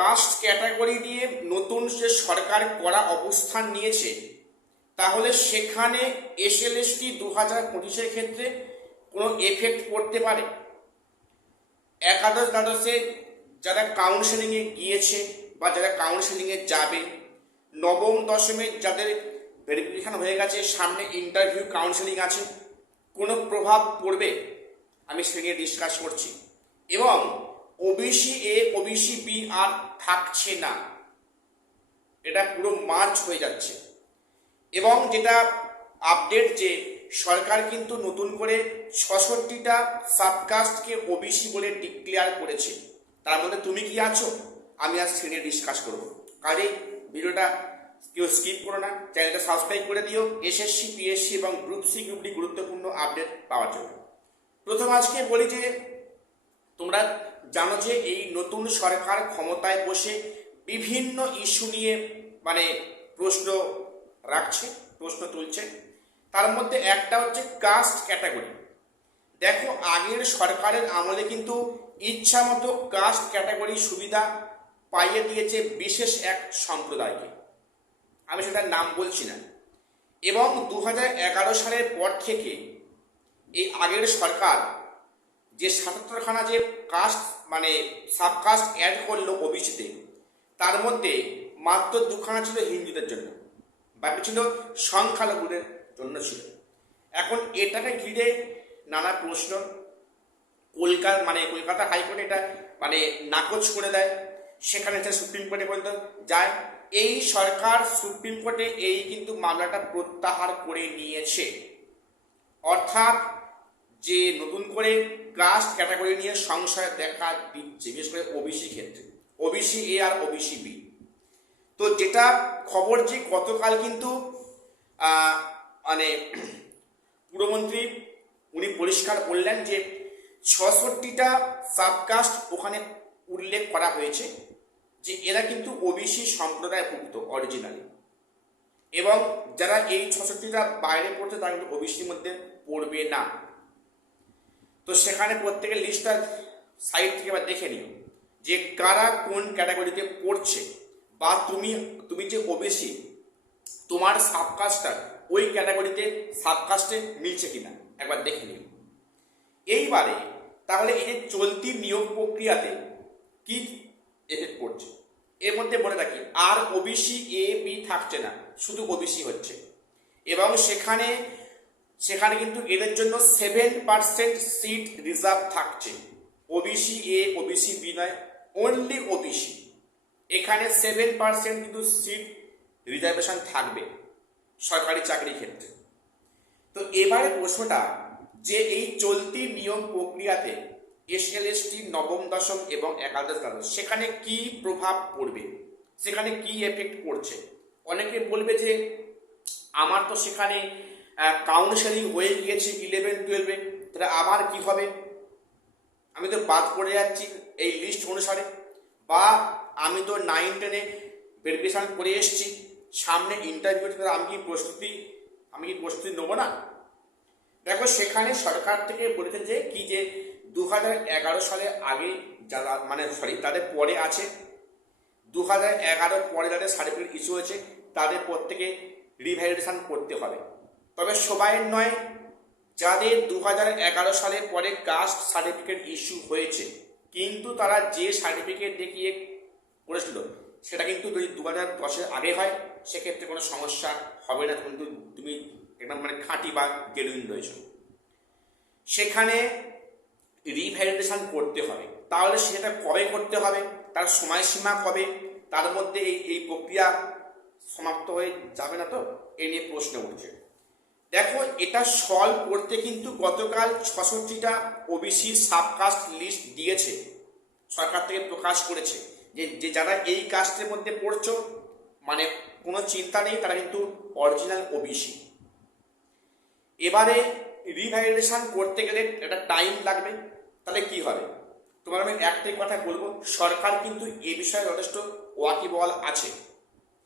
Caste category নিয়ে নতুন যে সরকার করা অবস্থান নিয়েছে, তাহলে সেখানে এসএলএসটি 2025-এর ক্ষেত্রে কোনো এফেক্ট পড়তে পারে? একাদশ দ্বাদশে যারা কাউন্সেলিংয়ে গিয়েছে বা যারা কাউন্সেলিংয়ে যাবে, নবম দশমের যাদের ভেরিফিকেশন হয়ে গেছে, সামনে ইন্টারভিউ কাউন্সেলিং আছে, কোনো প্রভাব পড়বে? আমি সে নিয়ে ডিসকাস করছি। এবং ওবিসি এ ওবিসি বি আর থাকছে না, এটা পুরো মার্চ হয়ে যাচ্ছে। এবং যেটা আপডেট, যে সরকার কিন্তু নতুন করে 66টা সাবকাস্টকে ওবিসি বলে ডিক্লেয়ার করেছে। তার মধ্যে তুমি কি আছো? আমি আজ শ্রেণী ডিসকাস করবো। কাজেই ভিডিওটা কেউ স্কিপ করো না, চ্যানেলটা সাবস্ক্রাইব করে দিও এসএসসি, পিএসসি এবং গ্রুপ সি, গ্রুপ ডি গুরুত্বপূর্ণ আপডেট পাওয়ার জন্য। প্রথম আজকে বলি যে তোমরা জানো যে এই নতুন সরকার ক্ষমতায় বসে বিভিন্ন ইস্যু নিয়ে প্রশ্ন রাখছে, প্রশ্ন তুলছে। তার মধ্যে একটা হচ্ছে কাস্ট ক্যাটাগরি। দেখো, আগের সরকারের আমলে কিন্তু ইচ্ছা মতো কাস্ট ক্যাটাগরি সুবিধা পাইয়ে দিয়েছে বিশেষ এক সম্প্রদায়কে, আমি সেটার নাম বলছি না। এবং 2011 সালের পর থেকে এই আগের সরকার যে 77খানা যে কাস্ট সাবকাস্ট অ্যাড করলো ওবিসিতে, তার মধ্যে মাত্র 2খানা ছিল হিন্দুদের জন্য, বাকি ছিল সংখ্যালঘুদের জন্য ছিল। এখন এটাকে ঘিরে নানা প্রশ্ন। কলকাতা হাইকোর্টে এটা নাকচ করে দেয়, সেখানে সুপ্রিম কোর্টে পর্যন্ত যায়। এই সরকার সুপ্রিম কোর্টে এই কিন্তু মামলাটা প্রত্যাহার করে নিয়েছে। অর্থাৎ যে নতুন করে কাস্ট ক্যাটাগরি নিয়ে সংশয় দেখা দিচ্ছে, বিশেষ করে ওবিসি ক্ষেত্রে, ওবিসি এ আর ওবিসি বি। তো যেটা খবর, যে গতকাল কিন্তু পুরমন্ত্রী উনি পরিষ্কার বললেন যে 66টা সাবকাস্ট ওখানে উল্লেখ করা হয়েছে যে এরা কিন্তু ওবিসি সম্প্রদায়ভুক্ত অরিজিনালি, এবং যারা এই 66টা বাইরে পড়ছে তারা কিন্তু ওবিসির মধ্যে পড়বে না। তো সেখানে প্রত্যেকের লিস্টটা সাইড থেকে এবার দেখে নিও যে কারা কোন ক্যাটাগরিতে পড়ছে, বা তুমি যে ওবিসি, তোমার সাবকাস্টটা ওই ক্যাটাগরিতে সাবকাস্টে মিলছে কিনা একবার দেখে নিও। এইবারে তাহলে এই যে চলতি নিয়োগ প্রক্রিয়াতে কি এফেক্ট পড়ছে, এর মধ্যে বলে রাখি, আর ওবিসি এ বি থাকছে না, শুধু ওবিসি হচ্ছে। এবং সেখানে কিন্তু এদের জন্য 7% সিট রিজার্ভ থাকছে। ওবিসি এ ওবিসি বি নয়, অনলি ওবিসি। এখানে 7% কিন্তু সিট রিজার্ভেশন থাকবে সরকারি চাকরির ক্ষেত্রে। তো এবারে প্রশ্নটা, যে এই চলতি নিয়ম প্রক্রিয়াতে এসএলএসটি নবম দশম এবং একাদশ দ্বাদশ, সেখানে কি প্রভাব পড়বে, সেখানে কি এফেক্ট পড়ছে? অনেকে বলবে যে আমার তো সেখানে কাউন্সেলিং হয়ে গিয়েছে 11-12-এ, তাহলে আমার কি হবে? আমি তো বাদ পড়ে যাচ্ছি এই লিস্ট অনুসারে, বা আমি তো 9-10-এ ভেরিফিকেশন করে এসেছি, সামনে ইন্টারভিউ, আমি কি প্রস্তুতি নেবো না? দেখো, সেখানে সরকার থেকে বলেছে যে 2011 সালে আগে যারা তাদের পরে আছে, 2011 পরে যাদের সার্টিফিকেট ইস্যু হয়েছে তাদের প্রত্যেকে রিভ্যালিডেশন করতে হবে। তবে সবাইয়ের নয়, যাদের 2011 সালের পরে কাস্ট সার্টিফিকেট ইস্যু হয়েছে কিন্তু তারা যে সার্টিফিকেট দেখিয়ে করেছিল সেটা কিন্তু যদি 2010-এর আগে হয়, সেক্ষেত্রে কোনো সমস্যা হবে না, কিন্তু তুমি একদম খাঁটি বা জেনুইন রয়েছে। সেখানে রিভ্যালিডেশন করতে হবে। তাহলে সেটা কবে করতে হবে, তার সময়সীমা কবে, তার মধ্যে এই প্রক্রিয়া সমাপ্ত হয়ে যাবে না তো, এই নিয়ে প্রশ্ন উঠছে। দেখো, এটা সলভ করতে কিন্তু গতকাল 66টা ওবিসি সাবকাস্ট লিস্ট দিয়েছে, সরকার থেকে প্রকাশ করেছে যে যারা এই কাস্টের মধ্যে পড়ছো, কোনো চিন্তা নেই, তারা কিন্তু অরিজিনাল ওবিসি। এবারে রিভ্যালিডেশন করতে গেলে একটা টাইম লাগবে। তাহলে কি হবে? তোমার আমি একটাই কথা বলবো, সরকার কিন্তু এ বিষয়ে যথেষ্ট ওয়াকিবহাল আছে,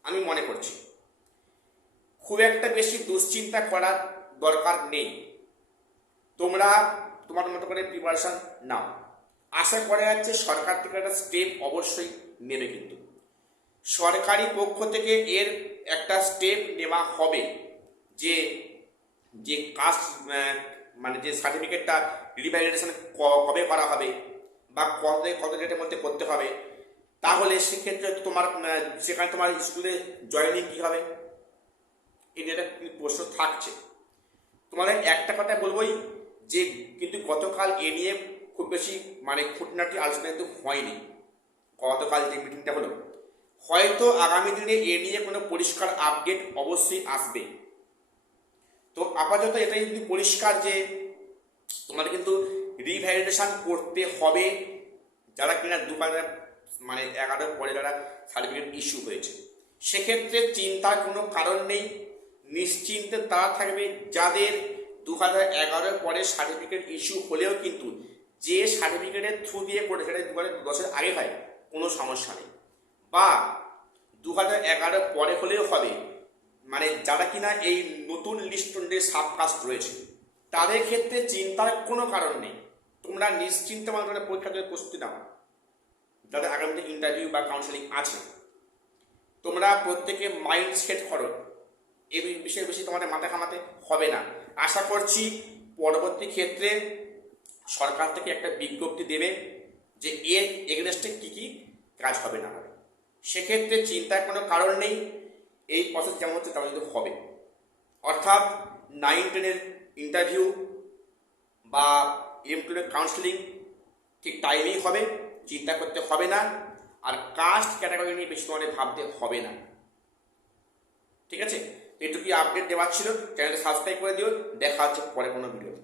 আমি মনে করছি। খুব একটা বেশি দুশ্চিন্তা করার দরকার নেই, তোমরা তোমার মতো করে প্রিপারেশন নাও। আশা করা যাচ্ছে সরকার থেকে একটা স্টেপ অবশ্যই নেবে, কিন্তু সরকারি পক্ষ থেকে এর একটা স্টেপ নেওয়া হবে যে যে কাস্ট মানে যে সার্টিফিকেটটা রিভ্যালিডেশন কবে করা হবে বা কত ডেটের মধ্যে করতে হবে, তাহলে সেক্ষেত্রে তোমার সেখানে তোমার স্কুলে জয়েনিং কী হবে, এই নিয়ে একটা প্রশ্ন থাকছে। তোমাদের একটা কথা বলবোই যে কিন্তু গতকাল এ নিয়ে খুব বেশি মানে খুঁটিনাটি আলোচনা কিন্তু হয়নি। গতকাল যে মিটিংটা হলো, হয়তো আগামী দিনে এ নিয়ে কোনো পরিষ্কার আপডেট অবশ্যই আসবে। তো আপাতত এটাই কিন্তু পরিষ্কার যে তোমাদের কিন্তু রিভ্যালিডেশন করতে হবে যারা কিনা 2011 পরে যারা সার্টিফিকেট ইস্যু হয়েছে। সেক্ষেত্রে চিন্তার কোনো কারণ নেই, নিশ্চিন্তে তারা থাকবে যাদের 2011 পরে সার্টিফিকেট ইস্যু হলেও কিন্তু যে সার্টিফিকেটের থ্রু দিয়ে করে সেটা 2010 আগে হয়, কোনো সমস্যা নেই। বা 2011 পরে হলেও হবে, মানে যারা কিনা এই নতুন লিস্ট অনুযায়ী সাবকাস্ট রয়েছে তাদের ক্ষেত্রে চিন্তার কোনো কারণ নেই। তোমরা নিশ্চিন্তে মানে পরীক্ষা দিয়ে প্রস্তুতি নাও। যাদের আগামীতে ইন্টারভিউ বা কাউন্সেলিং আছে, তোমরা প্রত্যেকে মাইন্ড সেট করো, এই বিষয়ে বেশি তোমাদের মাথা ঘামাতে হবে না। আশা করছি পরবর্তী ক্ষেত্রে সরকার থেকে একটা বিজ্ঞপ্তি দেবে যে এর এগেনস্টে কী কী কাজ হবে না হবে। সেক্ষেত্রে চিন্তার কোনো কারণ নেই, এই প্রসেস যেমন হচ্ছে তেমন কিন্তু হবে। অর্থাৎ 9-10 ইন্টারভিউ বা 11-12 কাউন্সেলিং ঠিক টাইমেই হবে, চিন্তা করতে হবে না। আর কাস্ট ক্যাটাগরি নিয়ে বেশি তোমাদের ভাবতে হবে না। ঠিক আছে, এটুকুই আপডেট দেওয়ার ছিল। চ্যানেলটা সাবস্ক্রাইব করে দিও। দেখা হচ্ছে পরে কোনো ভিডিও।